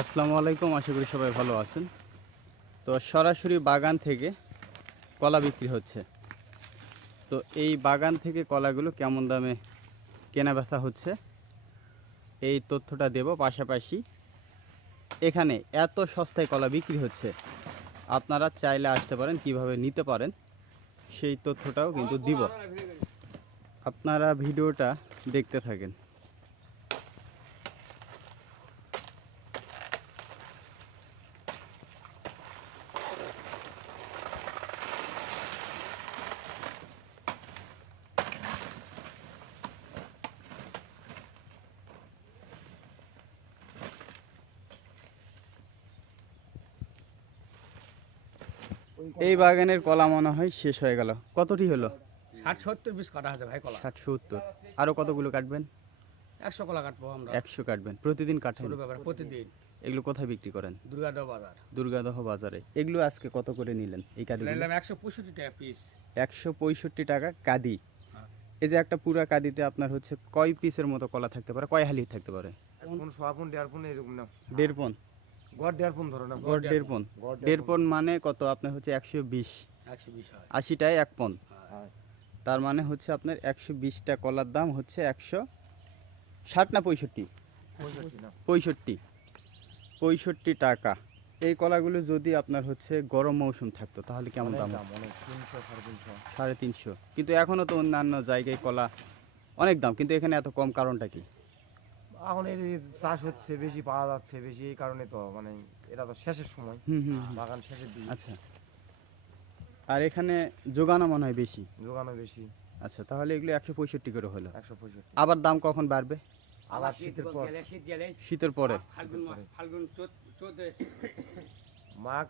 আসসালামু আলাইকুম, আশা করি সবাই ভালো আছেন। তো সরাসরি বাগান থেকে কলা বিক্রি হচ্ছে। তো এই বাগান থেকে কলাগুলো কেমন দামে কেনা বেচা হচ্ছে এই তথ্যটা দেব। পাশাপাশি এখানে এত সস্তায় কলা বিক্রি হচ্ছে, আপনারা চাইলে আসতে পারেন, কিভাবে নিতে পারেন সেই তথ্যটাও কিন্তু দিব। আপনারা ভিডিওটা দেখতে থাকেন। এই বাগানের কলা মনে হয় শেষ হয়ে গেল। কতটি হলো? 60-70 পিস কাটা আছে ভাই কলা। 60-70। আরো কতগুলো কাটবেন? 100 কলা কাটবো আমরা। 100 কাটবেন। প্রতিদিন কাটেন? ছোট ব্যাপার, প্রতিদিন। এগুলো কোথায় বিক্রি করেন? দুর্গাদহ বাজার। দুর্গাদহ বাজারে। এগুলো আজকে কত করে নিলেন এই কাদিগুলো? নিলাম 165 টাকা পিস। 165 টাকা কাদি। হ্যাঁ। এই যে একটা পুরা কাদিতে আপনার হচ্ছে কয় পিসের মতো কলা থাকতে পারে, কয় হালি থাকতে পারে? কোন সোয়াপুন দেড়পুন এরকম না, 1.5 পন। গড় দেড়পুন ধরো না, গড় 1.5 পন। 1.5 পন মানে কত? আপনার হচ্ছে 120। 120 হয়। 80টায় 1 পন। হ্যাঁ। তার মানে হচ্ছে আপনার 120টা কলার দাম হচ্ছে 160 না 65? 65 টাকা। এই কলাগুলো যদি আপনার হচ্ছে গরম মৌসুম থাকতো তাহলে কেমন দাম? 350। কিন্তু এখনো তো অন্যান্য জায়গায় কলা অনেক দাম, কিন্তু এখানে এত কম কারণটা কি? এখন এর চাষ হচ্ছে বেশি, পাওয়া যাচ্ছে বেশি, এই কারণে তো মানে এটা তো শেষের সময়, বাগান শেষের দিকে। আচ্ছা, আর এখানে যোগানো মনে হয় বেশি? যোগানো বেশি। আচ্ছা, তাহলে এগুলো 165 করে হলো। 165। আবার দাম কখন বাড়বে? আবার শীতের পর, শীতের পরে। ফাল্গুন চোদ্দে মাঘ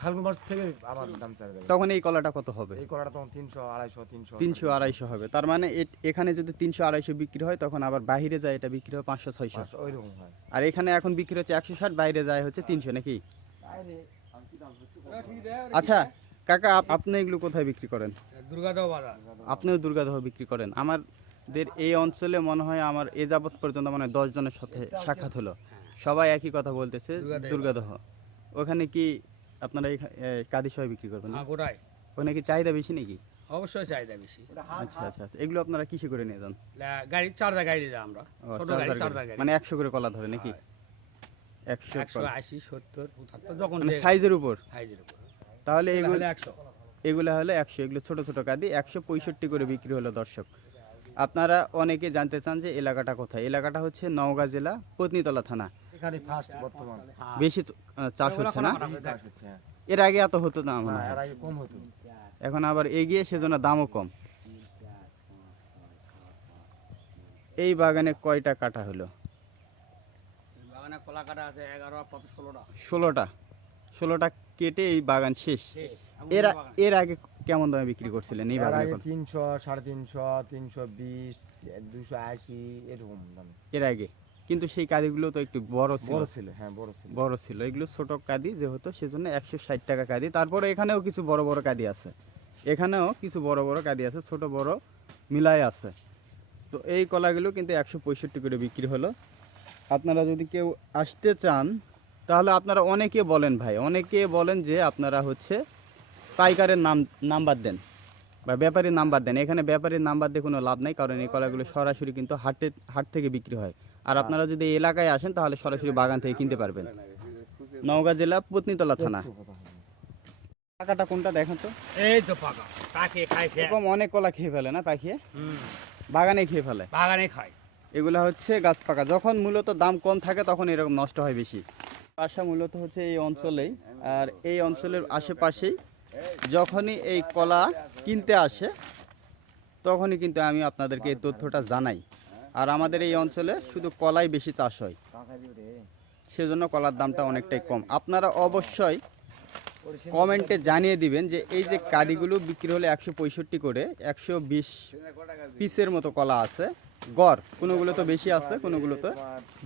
ফাল্গুন মাস থেকে আবার দাম চাড়বে। তখন এই কলাটা কত হবে? এই কলাটা তখন 300, 250, 300-250 হবে। তার মানে এখানে যদি 300-250 বিক্রি হয়, তখন আবার বাইরে যায় এটা বিক্রি হয় 500-600। ওইরকম হয়। আর এখানে এখন বিক্রি হচ্ছে 160, বাইরে যায় হচ্ছে 300 নাকি? আচ্ছা কাকা, আপনি এগুলো কোথায় বিক্রি করেন? দুর্গাদহ বাজার। আপনিও দুর্গাদহ বিক্রি করেন? আমাদের এই অঞ্চলে মনে হয় আমার এ যাবৎ পর্যন্ত মানে 10 জনের সাথে সাক্ষাৎ হলো, সবাই একই কথা বলতেছে, দুর্গাদহ। ওখানে কি আপনারা এই কাদি সবাই বিক্রি করবেন? হ্যাঁ, গোটাই। ওখানে কি চাহিদা বেশি নাকি? অবশ্যই চাহিদা বেশি। আচ্ছা আচ্ছা, এগুলো আপনারা কিসে করে নিয়ে যান? গাড়ি 4 গাড়ি যাই আমরা। ছোট গাড়ি 4 গাড়ি। মানে 100 করে কলা ধরে নাকি? 100, 180, 70, 75 যখন মানে সাইজের উপর। সাইজের উপর। তাহলে এগুলো এগুলো 100। এগুলো হলো 100। এগুলো ছোট ছোট কাদি 165 করে বিক্রি হলো। দর্শক, আপনারা অনেকে জানতে চান যে এলাকাটা কোথায়? এলাকাটা হচ্ছে নওগাঁ জেলা, পত্নীতলা থানা। এখানে ফার্স্ট বর্তমান বেশি চাষ হচ্ছে না? চাষ হচ্ছে। এর আগে এত হতো না মনে না, হয়। এর আগে কম হতো। এখন আবার এগিয়ে, সেজন্য দামও কম। এই বাগানে কয়টা কাটা হলো? বাগানে কলা কাটা আছে 11 আর 16টা। 16টা কেটে এই বাগান শেষ। এর আগে কেমন দামে বিক্রি করছিলেন এই এর বাগানে? আগে 300, 350, 320, 280 এরকম দাম। এর আগে কিন্তু সেই কাদিগুলো তো একটু বড় ছিল। বড় ছিল, হ্যাঁ বড় ছিল। বড় ছিল। এগুলো ছোট কাদি যেহেতু, সেজন্য 160 টাকা কাদি। তারপরে এখানেও কিছু বড় বড় কাদি আছে, এখানেও কিছু বড় বড় কাদি আছে, ছোট বড় মিলাই আছে। তো এই কলাগুলো কিন্তু 165 করে বিক্রি হলো। আপনারা যদি কেউ আসতে চান তাহলে আপনারা অনেকে বলেন ভাই, অনেকে বলেন যে আপনারা হচ্ছে পাইকারের নাম্বার দেন বা ব্যাপারীর নাম্বার দেন। এখানে ব্যাপারীর নাম্বার দিয়ে কোনো লাভ নাই, কারণ এই কলাগুলো সরাসরি কিন্তু হাট থেকে বিক্রি হয়। আর আপনারা যদি এই এলাকায় আসেন তাহলে সরাসরি বাগান থেকে কিনতে পারবেন। নওগাঁ জেলা, পত্নীতলা থানা। পাকাটা কোনটা দেখেন তো? এই তো পাকা পাকে খাই খেয়ে। এরকম অনেক কলা খেয়ে ফেলে না পাখিয়ে? বাগানে খেয়ে ফেলে। বাগানে খাই। এগুলা হচ্ছে গাছ পাকা। যখন মূলত দাম কম থাকে তখন এরকম নষ্ট হয় বেশি। বাসা মূলত হচ্ছে এই অঞ্চলেই, আর এই অঞ্চলের আশেপাশেই যখনই এই কলা কিনতে আসে তখনই কিন্তু আমি আপনাদেরকে এই তথ্যটা জানাই। আর আমাদের এই অঞ্চলে শুধু কলাই বেশি চাষ হয়, সেজন্য কলার দামটা অনেকটাই কম। আপনারা অবশ্যই কমেন্টে জানিয়ে দিবেন যে এই যে কাদিগুলো বিক্রি হলে 165 করে, 120 পিসের মতো কলা আছে গড়। কোনোগুলো তো বেশি আছে, কোনোগুলো তো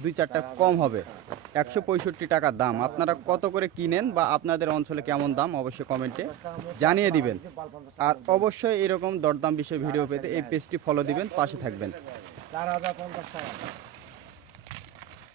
2-4টা কম হবে। 165 টাকা দাম। আপনারা কত করে কিনেন বা আপনাদের অঞ্চলে কেমন দাম অবশ্যই কমেন্টে জানিয়ে দিবেন। আর অবশ্যই এরকম দরদাম বিষয়ে ভিডিও পেতে এই পেজটি ফলো দিবেন, পাশে থাকবেন। 4050 টাকা।